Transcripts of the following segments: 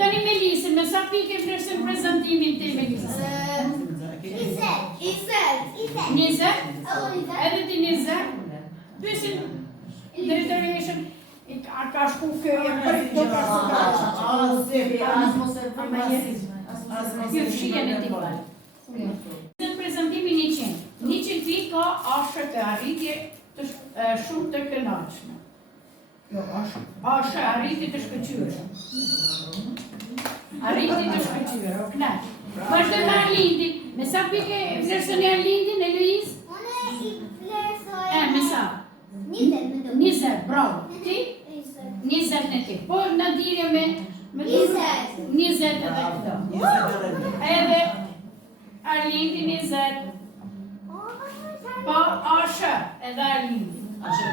Tani Melisë, me sa pikë vlerëson prezantimin ti Melisë? 20? Edhe ti 20? Pyesin drejtoreshën, a ka shku këja për do ka shku prezantimin 100. 100 pikë ka ashe të arritje shumë të kënaqshme. Ashe arritje të shkëqyre. Arritje të shkëqyre, o knaq. Vazhdo me Arlindin. Me sa pikë vlerësoni Arlindin, Eloise? Unë i vlerësoj... Me sa? 20, bravo. Ti? 20 në ti. Po në dirje me... 20 edhe këto. Edhe Arlindin 20. Po Ashe edhe Arlindin. Ashe.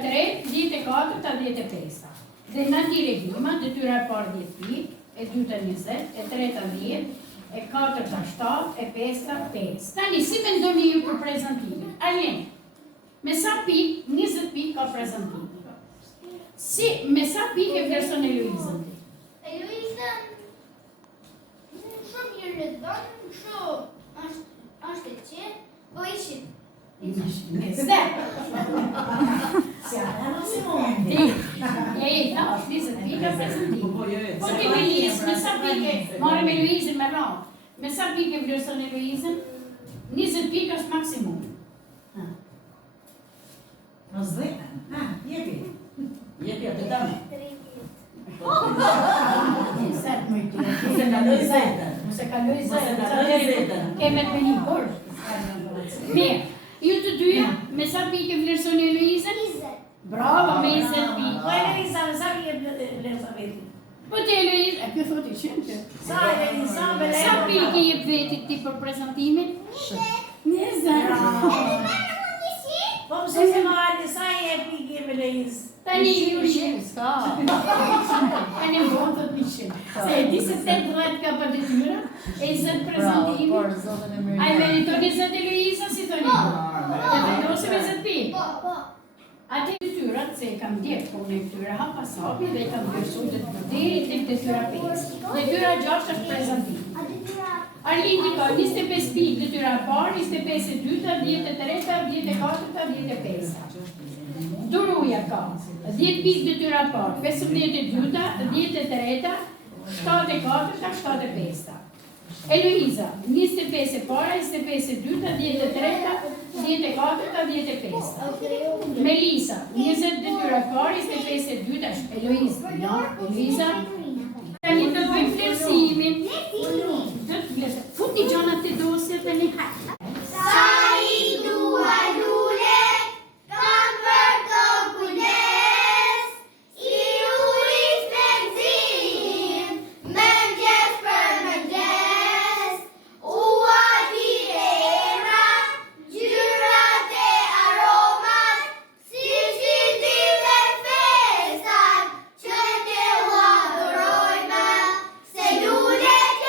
Tre, 14, 15. Dhe në direvima, detyra e parë 10 pikë, e dyta 20, e treta 10, e katërta 7, e pesta 5. Tani, si mendoni ju për prezantimin? Arlen, me sa pikë, 20 pikë ka prezantimin. Me sa pikë e vlerëson Eloizën ti? Eloizën, shumë një rëdhën, shumë është e qenë, po ishit. 20. Ja, është 20 pikë e prezantimin. Po ti Melisë, me sa pikë, marrëm Eloizën me radhë. Me sa pikë e vlerëson Eloizën? 20 pikë është maksimum. Jepi, atë dame. Se kaloj zetën. Keme të një borë. Mirë, ju të dyja, me sa pikë e vlerësoni Eloizën? 20. Bravo, me 20 pikë. Po Eloisa, me sa pikë vlerëson vetin? Po të Eloizë, e kjo thot i qënë. Sa Eloisa, Sa pikë i jep vetit ti për prezantimin? 20. Po mëse se ma alë, sa i e pikë e Eloisa? Tani ju shqipë. Tani më bëndë të pishin. Se e di se 18 ka për detyra, e 20 prezantimi. A i meriton 20 Eloisa, si të një? E vendose me 20 pikë. Ate detyrat, se kam djetë po në detyra ha pasapi dhe kam vërsu të të deri të detyra 5. Detyra 6 është prezantim. Arlindi ka 25 pikë detyra parë, 25 e dyta, 10 e treta, 10 e katërta, 10 e pesta. Duruja ka 10 pikë detyra parë, 15 e dyta, 10 e treta, 7 e katërta, 7 e pesta. Eloiza, 25 e para, 25 e dyta, 10 e treta, 10 e katërta, 10 e pesta. Melisa, 20 detyra parë, 25 e dyta, Eloiza, Eloiza. Tani të bëjmë vlerësimin. Futi gjona të dosje të një hajtë. Sa i dua lule, kam për të kujdes, i uris me nxim, mëngjes për mëngjes, ua di e emrat, gjyrat e aromat, si shqitim dhe festat, që te u adorojme, se lulet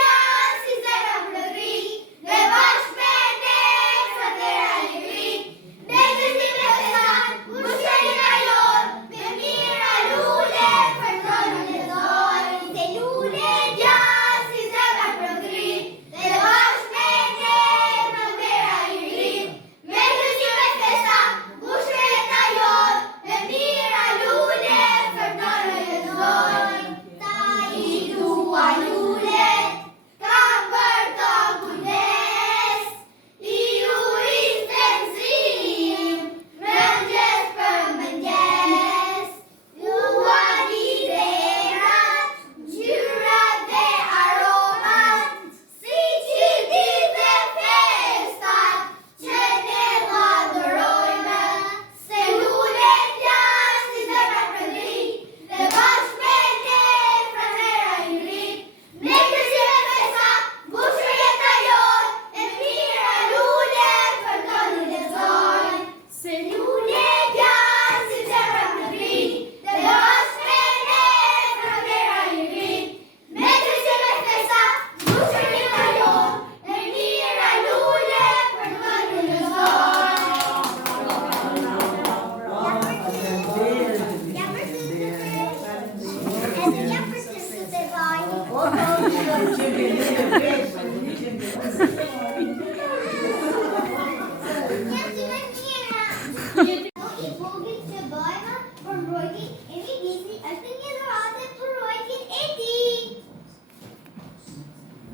I vogël që bëjmë për mbrojtjen e mjedisit është një dhuratë për mbrojtjen e tij.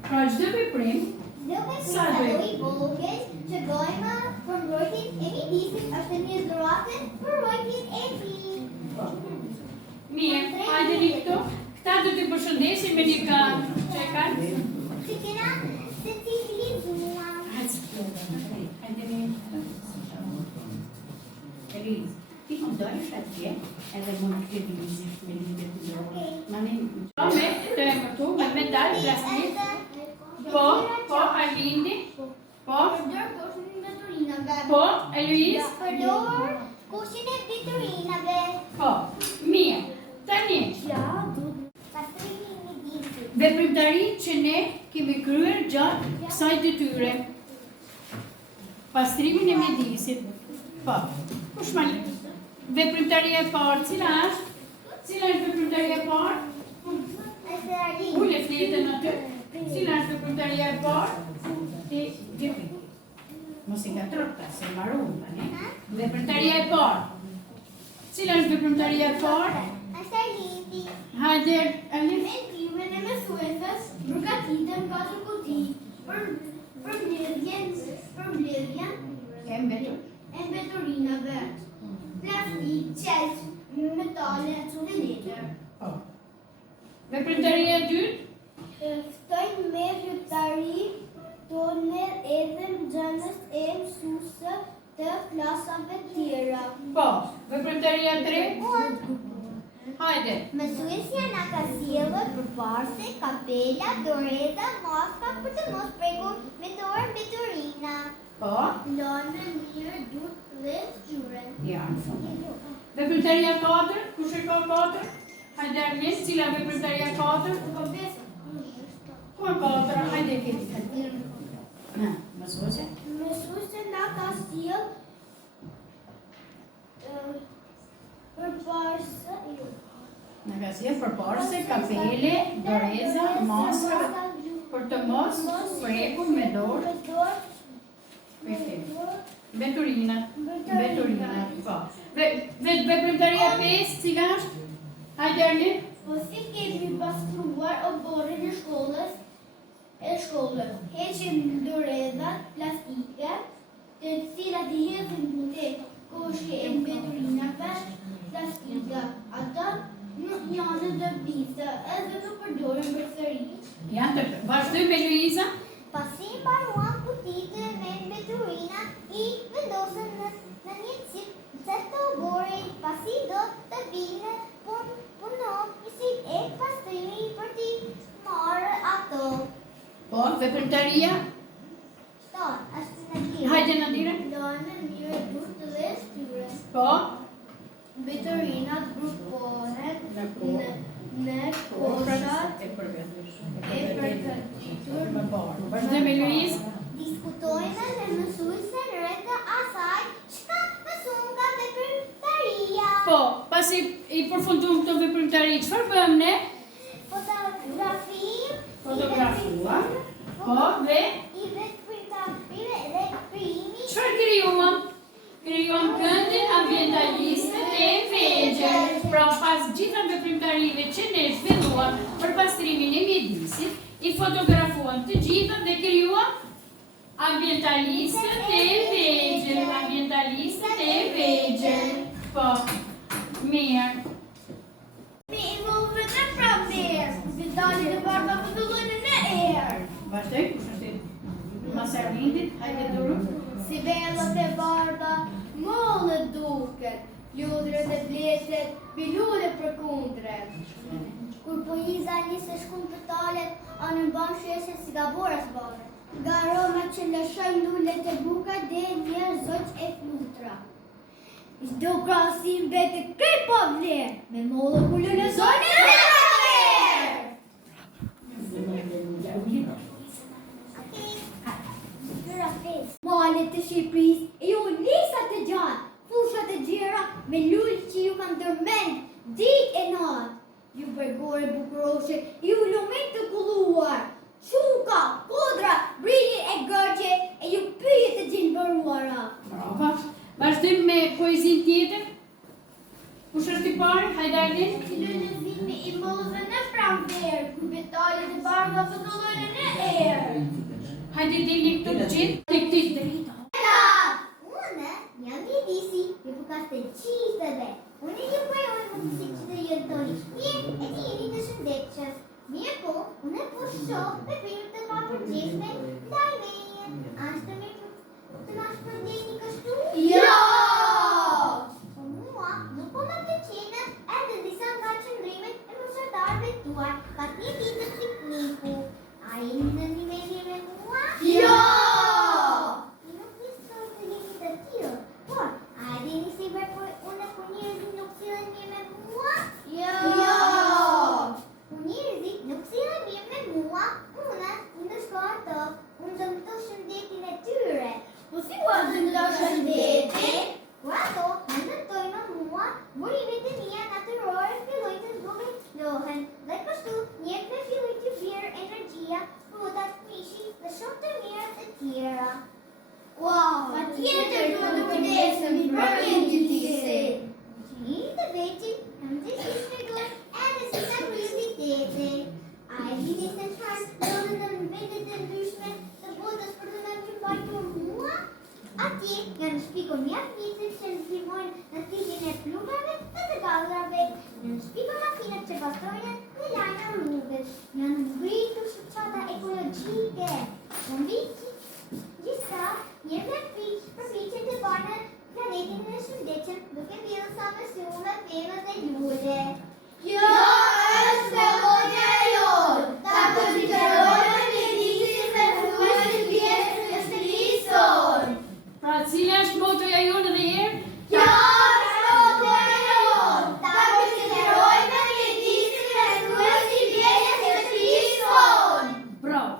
Pra çdo veprim I vogël që bëjmë për mbrojtjen e mjedisit është një dhuratë për mbrojtjen e tij. mirë, hajde një këto. Këta do t'i përshëndesim me një këngë. Që e kanë? Që kena se civilizuam. Hajde një. Eliz, ti më dojsh atje, edhe mund të vizish me lidhje të dorë. Me të këtu, me medalj, plastik. Po, Alindi. Po, Përdor kushin e veturinave. po, Eloiz. Përdor kushin e veturinave. Po, mirë. Tani, Pastrimi i mjedisit. veprimtari që ne kemi kryer gjatë kësaj detyre. Pastrimin e mjedisit. Po, kush ma le? Veprimtaria e parë, cila është? Cila është veprimtaria e parë? Është Arlin. Ule fletën aty. Cila është veprimtaria e parë? Ti veprim. Mos i ngatrot ta, se mbaron tani. Veprimtaria e parë. Cila është veprimtaria e parë? Është Arlindi. Hajde, Alin. Mendimin e mësuesës përgatitën 4 kuti për mbledhjen E mbetur. e veturinave. Plastik, qelç, metale dhe letër. Po. Veprimtaria e dytë? Ftojnë me veprimtari tonë edhe nxënës e mësuesë të klasave tjera. Po. Veprimtaria e tretë? Hajde. Mësuesja na ka sjellur përparse kapela, doreza, maska për të mos prekur me dorë veturina. Po. Lënë mirë durt dhe zgjuren. Ja. Veprimtaria e katërt? Kush e ka katërt? Hajde Arlin, cila veprimtaria e katërt? Ku e katëra? Hajde keti. Na, mësuesja. Mësuesja na ka sjell përparse Në ka sjell përparse kapele, doreza, maska për të mos prekur me dorë veturinat. Veturinat, po. Veprimtaria 5, cila është? Hajde Arlin. Po si kemi pastruar oborrin e shkollës, heqim dorezat plastike, të cilat i hedhin te koshi e veturinave plastike. Ata nuk janë të vite, edhe nuk përdoren përsëri. Ja, të vazhdojmë me Luiza. Pasi mbaruan kutitë me veturina, i vendosën në një cep të oborrit, pasi do të vinë punonjësi e pastrimi për t'i marrë ato. Po, veprimtaria. Është Nadira. Hajde Nadira. Lënë mirë durt dhe shtyre. Po. Veturinat grupohen në koshat E përgatitur. përgatitur. Vazhdojmë me Luiz. Diskutojnë me mësuesen rreth asaj çka mësuan nga veprimtaria. Po, pasi i përfunduam këto veprimtari, çfarë bëjmë ne? Fotografua. Po, dhe I veprimtarive dhe primi. çfarë krijuam? Krijuam këndin ambientalistët e vegjël. Pra, pas gjitha veprimtarive që ne zhvilluam për pastrimin e mjedisit, i fotografuam të gjitha dhe krijuam ambientalistët e vegjël. Ambientalistët e vegjël. Po, mirë. Mi involve të pramirë. Vitali dhe barba pëtëllojnë në erë. Vazhdoj, kush është Masarlindit, hajde duru. Si bellat e barba, mollë duket. Ludret e bletet, bilule për kundre. Kur po Iza nisë shkun për talet, anë mban sheshe si gaboras bare. Nga aroma që lëshojnë lullet e buka dhe njerë zoq e flutra. Çdo krahasim vete krej pa vlerë, me mollë kur lëzojnë e Malet të Shqipëris e ju nisat e gjatë, fushat e gjera me lullë që ju kanë tërmend dit e natë. Ju bregore bukuroshe, ju lumin të kulluar, Vazhdim me poezin tjetër. Kush është i parë? Hajde Arlin. Lulëzimi i mollëve në pranverë, kur betalet e bardha fëtëllojnë në erë. Hajde dini këtu gjithë. Të drejta. Unë jam Midisi, ju përkaste qisteve. Unë ju përjojnë më të si që të jëntoni. Mirë, e ti jeni të shëndetëshës. Mirë po, unë po shohë me pirë të ma përgjithme, daj meje. Ashtë të mirë të ma shpëndeni kështu? Jo! Po mua, nuk po më të qenë edhe disa nga qëndrimet e mëshërtarve tuaj, pat një ditë të pikniku. A i në një meni me mua? Jo! Nuk njësoj të jeni të tjilë, por, a e dini si bërë unë po njerëzit nuk sillen mirë me mua? Jo! Po njerëzit nuk sillen mirë me mua, unë shko ato, unë do më të shëndetin e tyre. Po si po atë në do shëndetin? Po ato më ndërtojnë me mua, burimet e mia natyrore fillojnë të zbogëlohen, dhe kështu njerëzve fillojnë të bjerë energjia, frutat, mishi dhe shumë të mirat e tjera. Wow, pa tjetër do të përdesëm për Midisi. Një të veqin, kam të si shpegoj edhe si ka kuriozitete. A e dini se çfarë ndodhen në vendet e ndryshme të botës për të na mbajtur mua? Atje janë shpiko mjaft njëzit që ndihmojnë në thithjen e plumrave dhe të gallrave. Janë shpiko makinat që pastrojnë dhe lajnë rrugët. Janë ngritur shoqata ekologjike. Gjithsa, njerëzit përpiqen të bajnë planetin në shëndetshëm duke mbjellë sa më shumë pemë dhe lule. Kjo është vëllonja jonë, ta konsiderojmë Midisin me fruajtën pjesë në shtëpisë sonë. Pra cila është motoja jonë dhe herë? Kjo është motoja jonë, ta konsiderojmë Midisin me fruajtën pjesë në shtëpisë sonë. Bravo.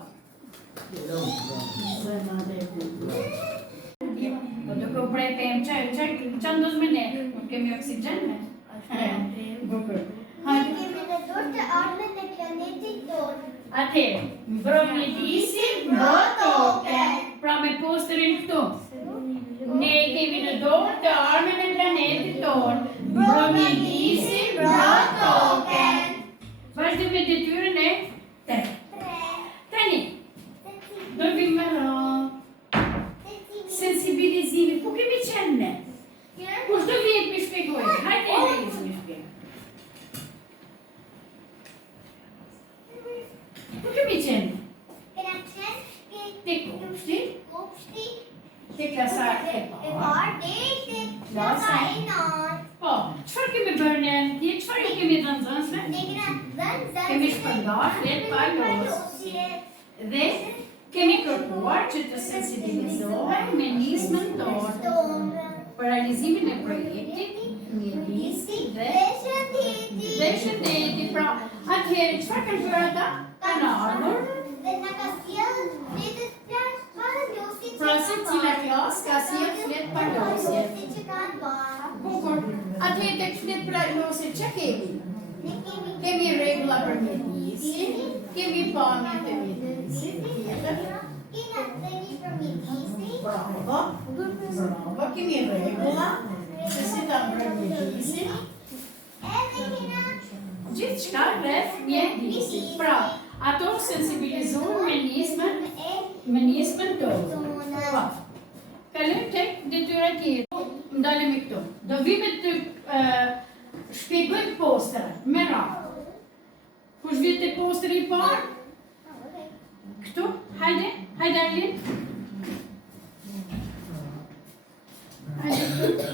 Po do të pretem që ndoz me ne, nuk kemi oksigen me. Bukur. Ne kemi në dorë të ardhmen e planetit tonë. Atëherë, mbro Midisi, mbro toke. Pra me posterin këtu. Ne kemi në dorë të ardhmen e planetit tonë. Mbro Midisi, mbro toke. Vazhdim me detyrën e 3. Tani, do vim me sensibilizimi. Ku kemi qenë ne? Kush do vjet me shpjegoj? Hajde e lejtë me shpjegoj. Ku kemi qenë? Kena qenë Te kopshti, kopshti te klasa e e parë. parë deri te klasa e nëntë. Po, çfarë kemi bërë ne atje? Çfarë i kemi dhënë nxënësve? Ne kena dhënë Kemi shpërndar flet palosje. Dhe kemi kërkuar që të sensibilizohen me nismën tonë për realizimin e projektit Midisi dhe shëndeti. Pra, atëherë çfarë kanë bërë ata? Kanë ardhur. Dhe na ka sjellë fletët palosje. Pra, secila klasë ka sjellë flet palosje. Që kanë bërë. Bukur. Atëherë tek flet palosje ç'a kemi? Ne kemi Kemi rregulla për mjedisin, kemi pamje të mjedisit, tjetër. kena dhënie për Midisi. Bravo, kemi rregulla, se si ta mbrëm mjedisin, Edhe kena gjithçka rreth mjedisit. Pra, ato sensibilizohen me nismën tonë. Po. Kalojmë tek detyra tjetër. Ndalemi këtu. Do vime të shpjegojmë posterat me radhë. Kush vjet te posteri i parë? Këtu? Hajde Arlin. Hajde.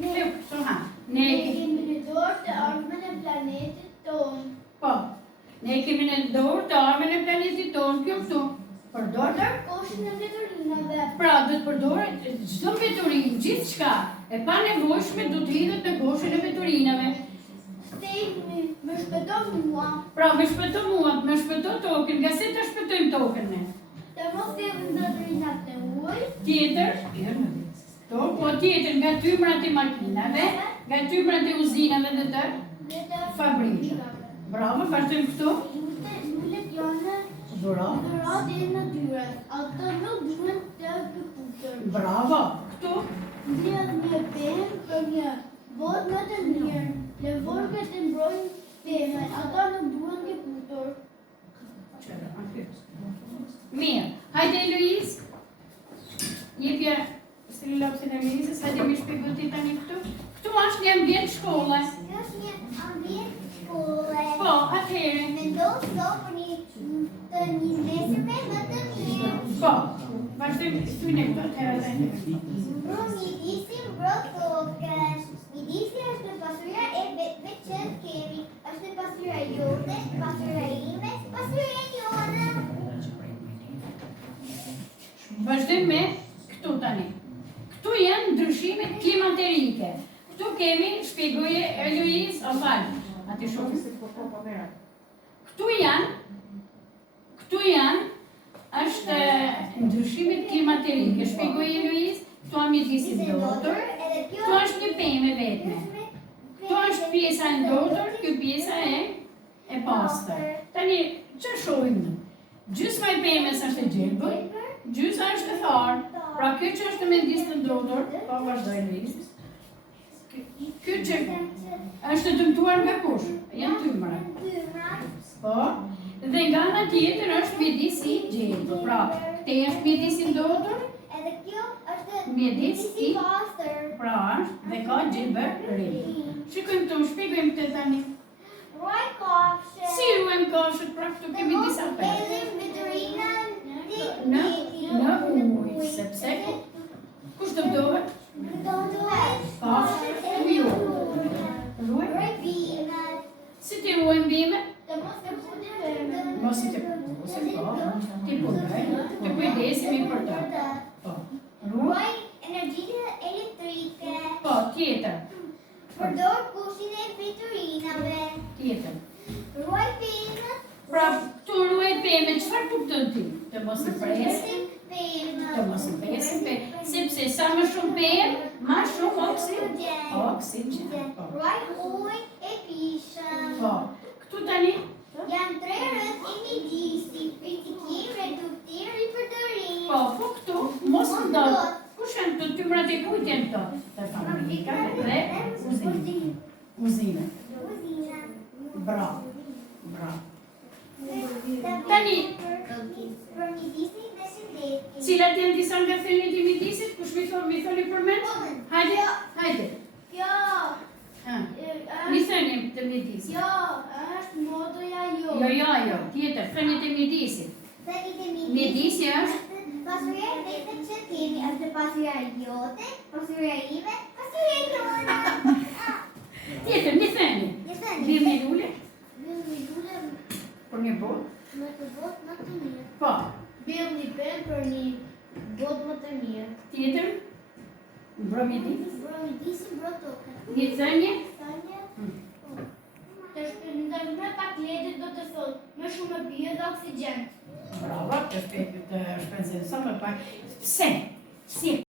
Ne këtu ha. Ne kemi në dorë të ardhmen e planetit tonë. po. Ne kemi në dorë të armën e planetit tonë këtu. Përdor Koshën e veturinave. Pra, do të përdoret çdo veturin, gjithçka e panevojshme do të hidhet në koshën e veturinave. Stejmi, më shpëto mua. Pra, me shpëto mua, me shpëto tokën, nga se të shpëtojmë tokën ne. Të mos kemi veturinat e ujë. Tjetër, po tjetër nga tymrat e makinave, nga tymrat e uzinave dhe të fabrikave. Bravo, vazhdojmë këtu. Lulet janë Bravo. dhuratë e natyrës. Ato nuk duhen të këputur. Bravo. Këtu? Mbledh një pemë për një botë më të mirë. Lëvorët e mbrojnë pemën, ata nuk duhen të putur. Mirë. Hajde Eloise. Jepja strilopsin e Eloisës. Hajde mi shpjegoj ti tani këtu. Këtu është një ambient shkolle. Kjo është një ambient shkolle. Po, atëherë. Vendos sopër të një nesërme më të mirë. Po. Vazhdojmë këtu në këtu atëherë. Mbro mjedisin, mbro tokën. Mjedisi është pasuria e vetëve që kemi. Është pasuria jote, pasuria ime, pasuria jote. Vazhdojmë me këtu tani. Këtu janë ndryshimet klimaterike. Këtu kemi, shpjegoje Eloise, o falë. Ati shumë. Këtu janë, është ndryshimet klimaterike. Shpjegoje Eloise, këtu a mjedisi ndotër, këtu është një pemë vetme. Këtu është pjesa e ndotër, kjo pjesa e pastër. Tani, që shohim? Gjysma e pemës është e gjelbër, gjysa është e tharë. Pra kjo që është mjedis të ndotër, po vazhdoj Eloise. Kjo që është dëmtuar nga kush? Janë tymra. Po, dhe nga ana tjetër është mjedis i gjelbër. Pra, këte është mjedis i ndotër, Edhe kjo është mjedis i pastër. pra është dhe ka gjelbër rrim. Shikojmë të shpjegojmë të tani. Ruaj kafshë. Si ruajmë kafshët, pra këtu kemi disa pjesë. Mbledhim veturinën Në ujë, sepse kush të vdohet? Kafshët e ujë. Ruaj? Ruaj bimët. Si ti ruajmë bimet? Të mos të putin vërmën. Mos i të pusim, po. Ti punoj, të kujdesemi për ta. Po. Ruaj? Ruaj energjinë elektrike. Po, tjetër. Përdor kushin e veturinave. Tjetër. Ruaj pemët. Pra, tu ruaj pemë, çfarë kupton ti? Të mos i presim, të mos i presim pemë, sepse sa më shumë pemë, më shumë oksigjen. Po. Ruaj ujë e pishëm. Po. Këtu tani? Janë 3 rreth i mjedisi, rritikim, reduktim, ripërdorim. Po, po këtu, mos ndodh. Kush janë të tymrat e kujt janë këto? Të fabrikave dhe uzine. Bravo. Bravo. Tani, Për mjedisin dhe shëndetin. cilat janë disa nga thënjet i mjedisit? Kush mi thoni për me? Hajde, hajde. Kjo Mi thënje të mjedisit. Kjo është motoja Jo, tjetër, thënjet e mjedisit. Mjedisi është? Pasuria e vetëve që kemi është pasuria jote, pasuria ime, pasuria jote. Tjetër, mi thënje. Birë një lule? Për një botë? Më të botë më të mirë. Po. Birë një penë për një botë më të mirë. Tjetër? Mbro mjedis? Mbro mjedisi, mbro tokën. Një thënje? Të ndërmjet atletit do të thotë më shumë bie dhe oksigjen. Bravo, të shpenzim sa më pak. Pse? Si?